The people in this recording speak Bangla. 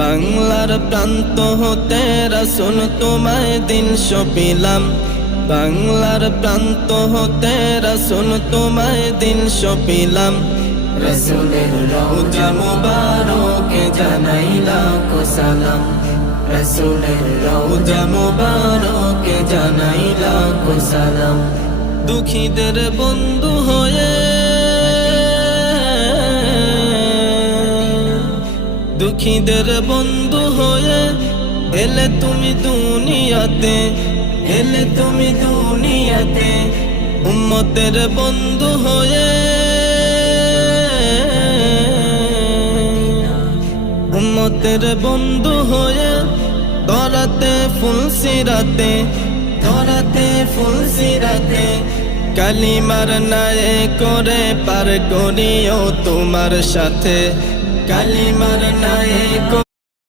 বাংলার প্রান্ত হতে রাসূল তোমায় দিন সপিলাম, বাংলার প্রান্ত হতে রাসূল তোমায় দিন সপিলাম। রাসূলের রওজা মুবারকে জানাই লাখো সালাম, রাসূলের রওজা মুবারকে জানাই লাখো সালাম। দুঃখীদের বন্ধু হয়ে, দুঃখীদের বন্ধু হয়ে এলে তুমি দুনিয়াতে, এলে তুমি দুনিয়াতে। উম্মতের বন্ধু হয়ে, উম্মতের বন্ধু হয়ে ধরাতে ফুল সিরাতে, ধরাতে ফুল সিরাতে। কালিমার নায়ে করে পার করিও তোমার সাথে, কালিমার নায়ে